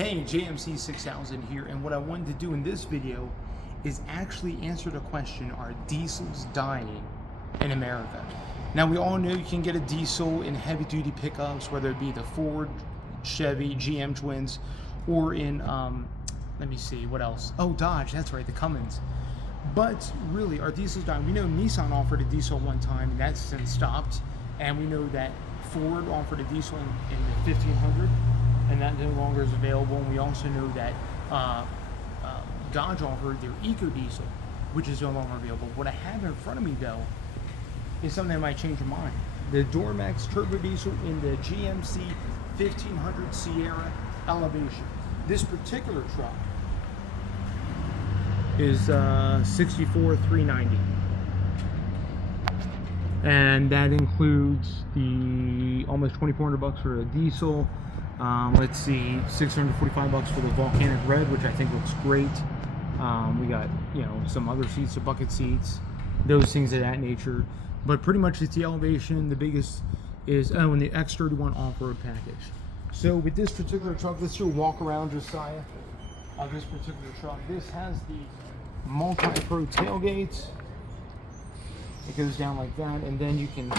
Hey, GMC 6000 here, and what I wanted to do in this video is actually answer the question, are diesels dying in America? Now, we all know you can get a diesel in heavy-duty pickups, whether it be the Ford, Chevy, GM twins, or in, let me see, what else? Oh, Dodge, that's right, the Cummins. But really, are diesels dying? We know Nissan offered a diesel one time, and that's since stopped. And we know that Ford offered a diesel in the 1500, and that no longer is available. And we also know that Dodge offered their EcoDiesel, which is no longer available. What I have in front of me, though, is something that might change your mind. The Duramax turbo diesel in the GMC 1500 Sierra Elevation. This particular truck is $64,390, and that includes the almost $2,400 for a diesel. Let's see, $645 for the volcanic red, which I think looks great. We got, you know, some other seats, the bucket seats, those things of that nature. But pretty much it's the Elevation. The biggest is, oh, and the X31 off-road package. So with this particular truck, let's do a walk around, Josiah, of this particular truck. This has the multi-pro tailgates. It goes down like that, and then you can,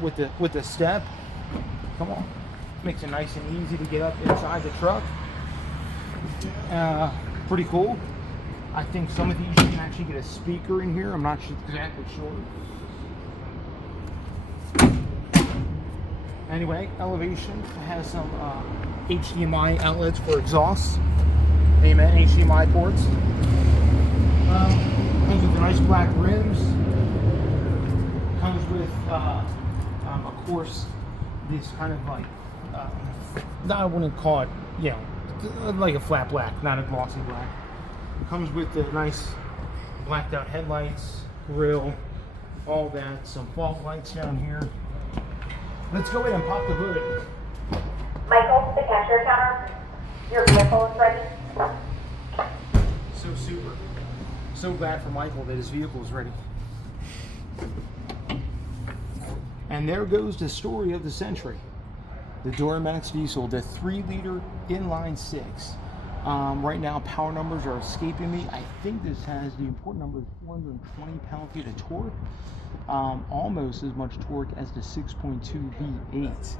with the step. Come on, makes it nice and easy to get up inside the truck. Pretty cool. I think some of these you can actually get a speaker in here. I'm not exactly sure. Anyway, Elevation has some HDMI outlets for exhaust. Amen. HDMI ports. Comes with the nice black rims. Comes with, of course, this kind of like, I wouldn't call it, you know, like a flat black, not a glossy black. It comes with the nice blacked out headlights, grille, all that. Some fog lights down here. Let's go ahead and pop the hood. Michael, the cashier counter, your vehicle is ready. So super. So glad for Michael that his vehicle is ready. And there goes the story of the century. The Duramax diesel, the 3-liter inline 6. Right now, power numbers are escaping me. I think this has the important number of 420 pound-feet of torque. Almost as much torque as the 6.2 V8.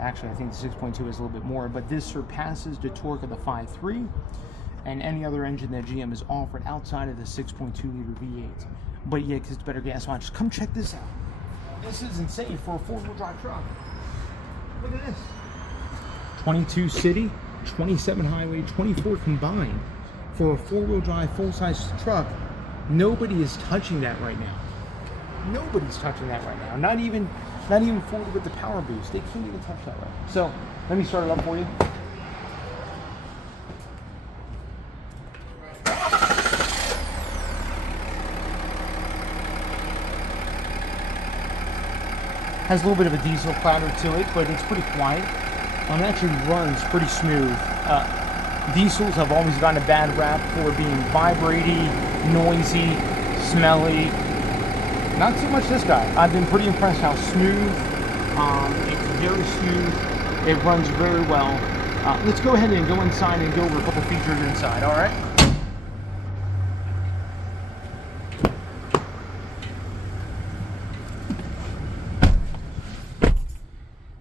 Actually, I think the 6.2 is a little bit more, but this surpasses the torque of the 5.3 and any other engine that GM has offered outside of the 6.2-liter V8. But yeah, because it's better gas mileage. Come check this out. This is insane for a 4-wheel drive truck. Look at this. 22 city, 27 highway, 24 combined. For a 4-wheel drive full-size truck, nobody is touching that right now. Nobody's touching that right now. Not even Ford with the power boost. They can't even touch that right now. So let me start it up for you. Has a little bit of a diesel clatter to it, but it's pretty quiet. It actually runs pretty smooth. Diesels have always gotten a bad rap for being vibraty, noisy, smelly. Not so much this guy. I've been pretty impressed how smooth. It's very smooth. It runs very well. Let's go ahead and go inside and go over a couple features inside, all right?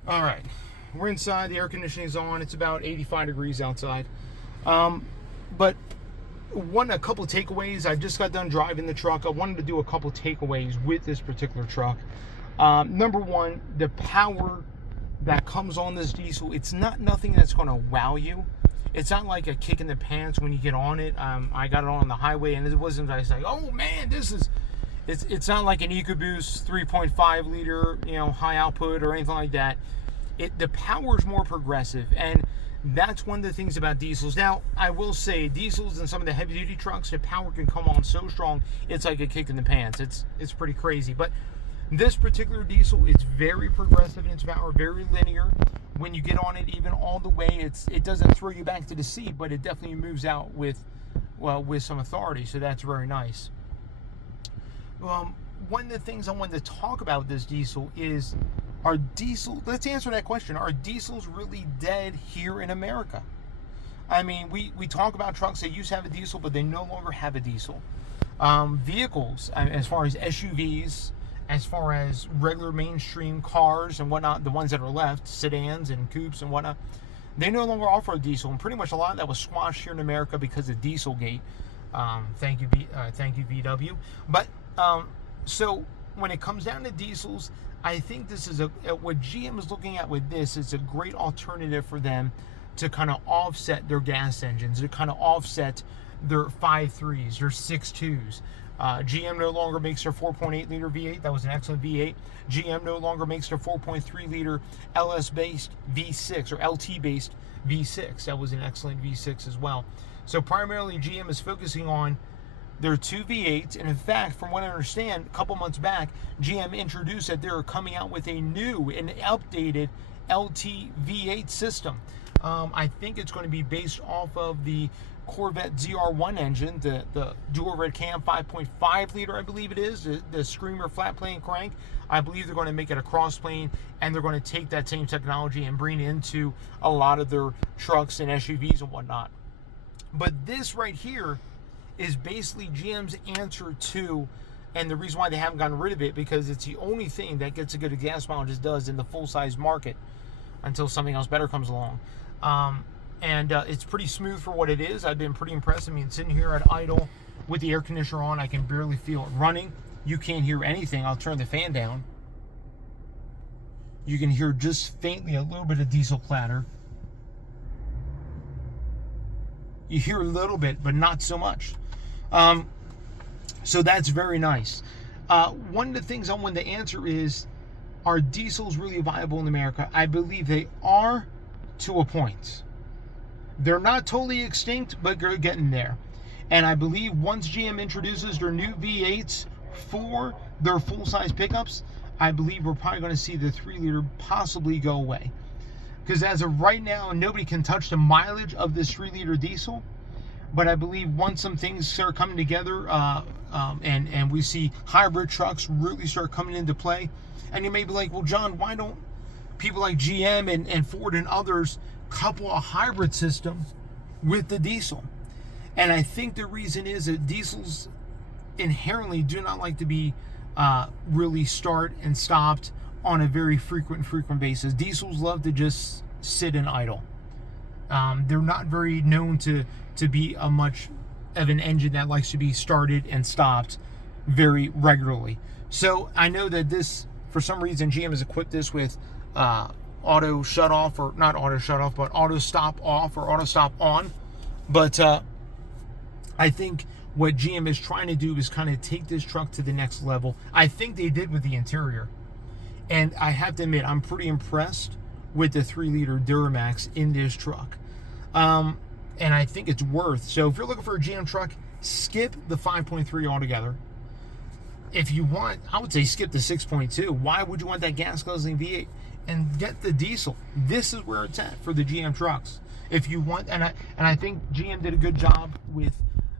All right, we're inside. The air conditioning is on. It's about 85 degrees outside. But a couple of takeaways. I just got done driving the truck. I wanted to do a couple of takeaways with this particular truck. Number one, the power that comes on this diesel, it's not nothing that's going to wow you. It's not like a kick in the pants when you get on it. I got it on the highway, and it wasn't like, oh man, this is. It's not like an EcoBoost 3.5 liter, you know, high output or anything like that. The power is more progressive, and that's one of the things about diesels. Now, I will say, diesels and some of the heavy-duty trucks, the power can come on so strong, it's like a kick in the pants. It's pretty crazy. But this particular diesel, it's very progressive in its power, very linear. When you get on it, even all the way, it doesn't throw you back to the seat, but it definitely moves out with some authority. So that's very nice. One of the things I wanted to talk about with this diesel is Are diesel? Let's answer that question. Are diesels really dead here in America? I mean, we talk about trucks that used to have a diesel, but they no longer have a diesel. Vehicles, as far as SUVs, as far as regular mainstream cars and whatnot, the ones that are left, sedans and coupes and whatnot, they no longer offer a diesel. And pretty much a lot of that was squashed here in America because of Dieselgate. Thank you, VW. But so when it comes down to diesels, I think this is what GM is looking at with this is a great alternative for them to kind of offset their gas engines, to kind of offset their 5.3s, their 6.2s. GM no longer makes their 4.8 liter V8. That was an excellent V8. GM no longer makes their 4.3 liter LS-based V6 or LT-based V6. That was an excellent V6 as well. So primarily GM is focusing on their two V8s, and in fact, from what I understand, a couple months back, GM introduced that they're coming out with a new and updated LT V8 system. I think it's going to be based off of the Corvette ZR1 engine, the dual red cam 5.5 liter, I believe it is, the Screamer flat plane crank. I believe they're going to make it a cross plane, and they're going to take that same technology and bring it into a lot of their trucks and SUVs and whatnot. But this right here is basically GM's answer to, and the reason why they haven't gotten rid of it, because it's the only thing that gets as good a gas mileage as does in the full-size market until something else better comes along. It's pretty smooth for what it is. I've been pretty impressed. I mean, sitting here at idle with the air conditioner on, I can barely feel it running. You can't hear anything. I'll turn the fan down. You can hear just faintly a little bit of diesel clatter. You hear a little bit, but not so much. So that's very nice. One of the things I want to answer is, are diesels really viable in America? I believe they are, to a point. They're not totally extinct, but they're getting there. And I believe once GM introduces their new V8s for their full-size pickups, I believe we're probably going to see the 3-liter possibly go away. Because as of right now, nobody can touch the mileage of this 3-liter diesel. But I believe once some things start coming together, and we see hybrid trucks really start coming into play, and you may be like, well, John, why don't people like GM and Ford and others couple a hybrid system with the diesel? And I think the reason is that diesels inherently do not like to be really start and stopped on a very frequent basis. Diesels love to just sit and idle. They're not very known to be a much of an engine that likes to be started and stopped very regularly. So I know that this, for some reason, GM has equipped this with auto shut off, or not auto shut off, but auto stop off or auto stop on. But I think what GM is trying to do is kind of take this truck to the next level. I think they did with the interior. And I have to admit, I'm pretty impressed with the 3-liter Duramax in this truck. And I think it's worth. So if you're looking for a GM truck, skip the 5.3 altogether. If you want, I would say skip the 6.2. Why would you want that gas guzzling V8? And get the diesel. This is where it's at for the GM trucks. If you want, and I think GM did a good job with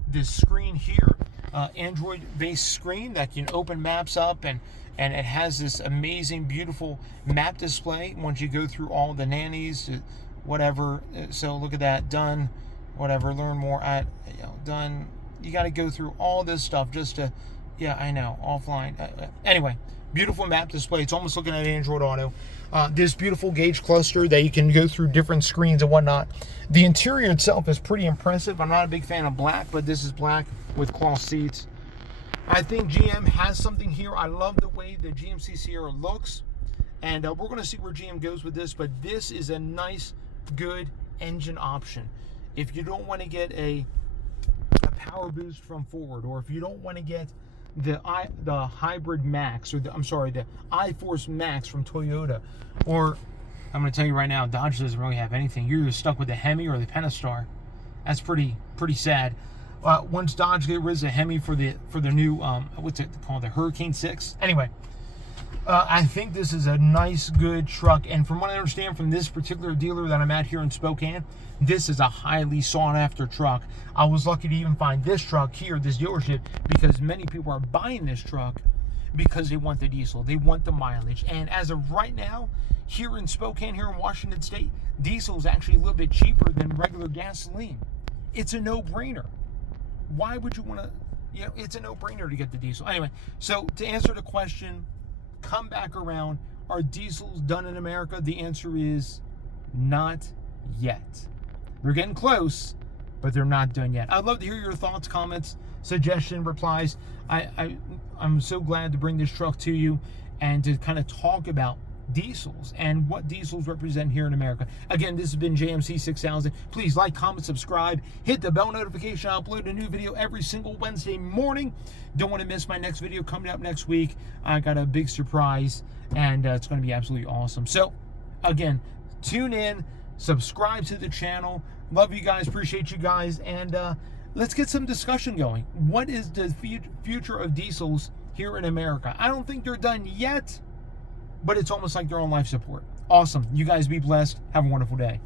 this screen here, Android-based screen that can open maps up, and it has this amazing, beautiful map display once you go through all the nannies, whatever. So look at that, done, whatever, learn more at, done. You got to go through all this stuff just to, yeah, I know, offline. Anyway, beautiful map display. It's almost looking at Android Auto. This beautiful gauge cluster that you can go through different screens and whatnot. The interior itself is pretty impressive. I'm not a big fan of black, but this is black with cloth seats. I think GM has something here. I love the way the GMC Sierra looks, and we're going to see where GM goes with this, but this is a nice, good engine option. If you don't want to get a power boost from Ford, or if you don't want to get the Hybrid Max, or the iForce Max from Toyota, or I'm going to tell you right now, Dodge doesn't really have anything. You're either stuck with the Hemi or the Pentastar. That's pretty sad. Once Dodge get rid of the Hemi for the new what's it called, the Hurricane 6. Anyway, I think this is a nice, good truck, and from what I understand from this particular dealer that I'm at here in Spokane, this is a highly sought after truck. I was lucky to even find this truck here, this dealership, because many people are buying this truck because they want the diesel. They want the mileage. And as of right now, here in Spokane, here in Washington State, diesel is actually a little bit cheaper than regular gasoline. It's a no-brainer. Why would you want to, it's a no-brainer to get the diesel. Anyway, so to answer the question, come back around. Are diesels done in America? The answer is not yet. They're getting close, but they're not done yet. I'd love to hear your thoughts, comments, suggestions, replies. I'm so glad to bring this truck to you and to kind of talk about diesels and what diesels represent here in America. Again, this has been JMC 6000. Please like, comment, subscribe, hit the bell notification. I upload a new video every single Wednesday morning. Don't want to miss my next video coming up next week. I got a big surprise, and it's going to be absolutely awesome. So again, tune in, subscribe to the channel. Love you guys, appreciate you guys, and let's get some discussion going. What is the future of diesels here in America? I don't think they're done yet, but it's almost like they're on life support. Awesome. You guys be blessed. Have a wonderful day.